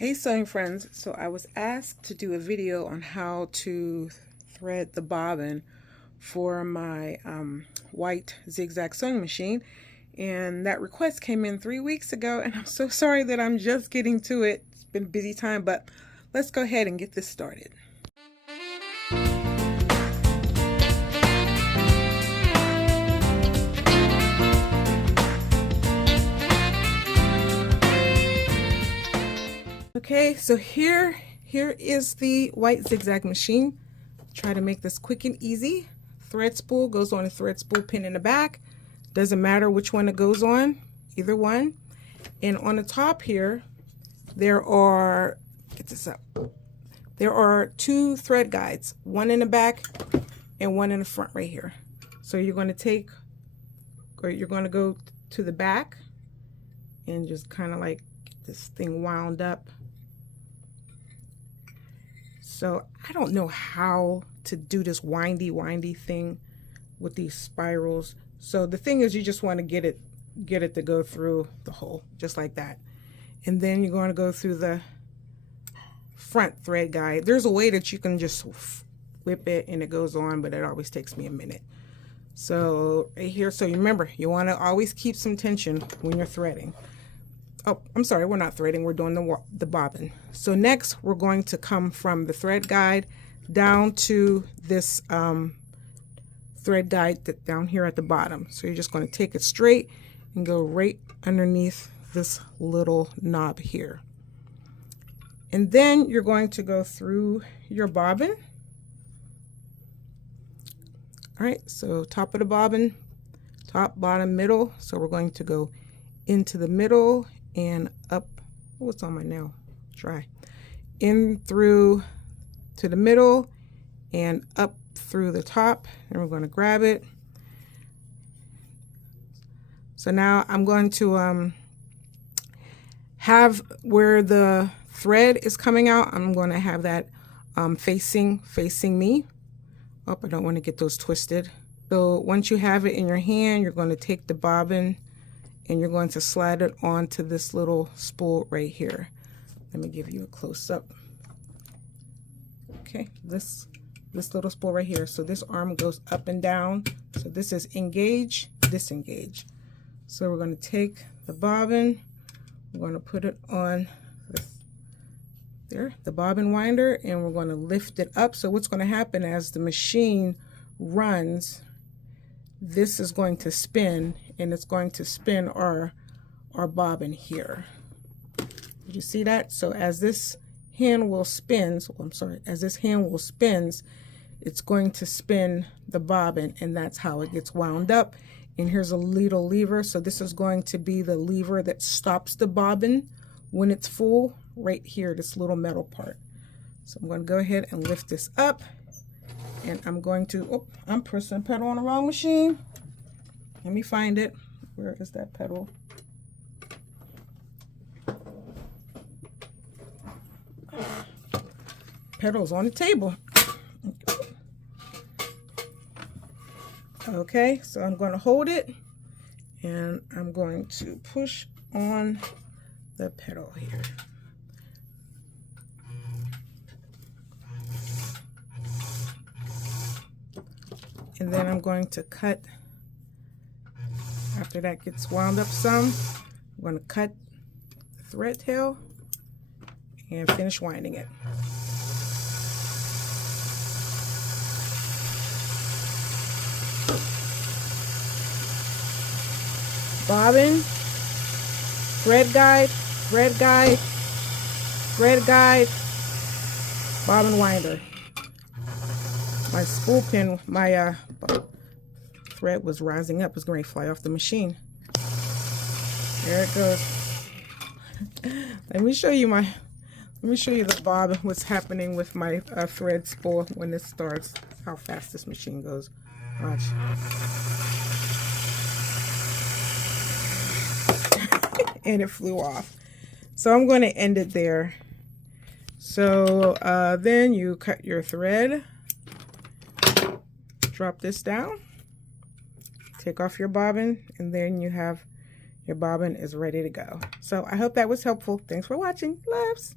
Hey sewing friends, so I was asked to do a video on how to thread the bobbin for my White Zigzag sewing machine, and that request came in 3 weeks ago, and I'm so sorry that I'm just getting to it. It's been a busy time, but let's go ahead and get this started. Okay, so here is the White Zigzag machine. Try to make this quick and easy. Thread spool goes on a thread spool pin in the back. Doesn't matter which one it goes on, either one. And on the top here, there are, get this up, there are 2 thread guides, one in the back and one in the front right here. So you're going to go to the back and just kind of like get this thing wound up. So I don't know how to do this windy thing with these spirals. So the thing is, you just want to get it to go through the hole just like that. And then you're going to go through the front thread guide. There's a way that you can just whip it and it goes on, but it always takes me a minute. So right here, so you remember, you want to always keep some tension when you're threading. Oh, I'm sorry, we're not threading, we're doing the bobbin. So next we're going to come from the thread guide down to this thread guide down here at the bottom. So you're just going to take it straight and go right underneath this little knob here. And then you're going to go through your bobbin. All right, so top of the bobbin, top, bottom, middle. So we're going to go into the middle and up. What's on my nail? Dry. In through to the middle and up through the top, and we're going to grab it. So now I'm going to have where the thread is coming out, I'm going to have that facing me. Oh, I don't want to get those twisted. So once you have it in your hand, you're going to take the bobbin and you're going to slide it onto this little spool right here. Let me give you a close-up. Okay, this little spool right here. So this arm goes up and down. So this is engage, disengage. So we're going to take the bobbin, we're going to put it on there, the bobbin winder, and we're going to lift it up. So what's going to happen as the machine runs, this is going to spin, and it's going to spin our bobbin here. Did you see that? So as this hand wheel spins, as this hand wheel spins, it's going to spin the bobbin, and that's how it gets wound up. And here's a little lever. So this is going to be the lever that stops the bobbin when it's full, right here, this little metal part. So I'm going to go ahead and lift this up, and I'm going to, oh, I'm pressing the pedal on the wrong machine. Let me find it. Where is that pedal? Pedal's on the table. Okay, so I'm going to hold it, and I'm going to push on the pedal here. And then I'm going to cut, after that gets wound up some, I'm going to cut the thread tail and finish winding it. Bobbin, thread guide, thread guide, thread guide, bobbin winder. My spool pin, my thread was rising up, it was going to fly off the machine. There it goes. Let me show you the bobbin, what's happening with my thread spool when this starts, how fast this machine goes. Watch. And it flew off. So I'm going to end it there. So then you cut your thread, drop this down, take off your bobbin, and then you have your bobbin is ready to go. So I hope that was helpful. Thanks for watching. Loves.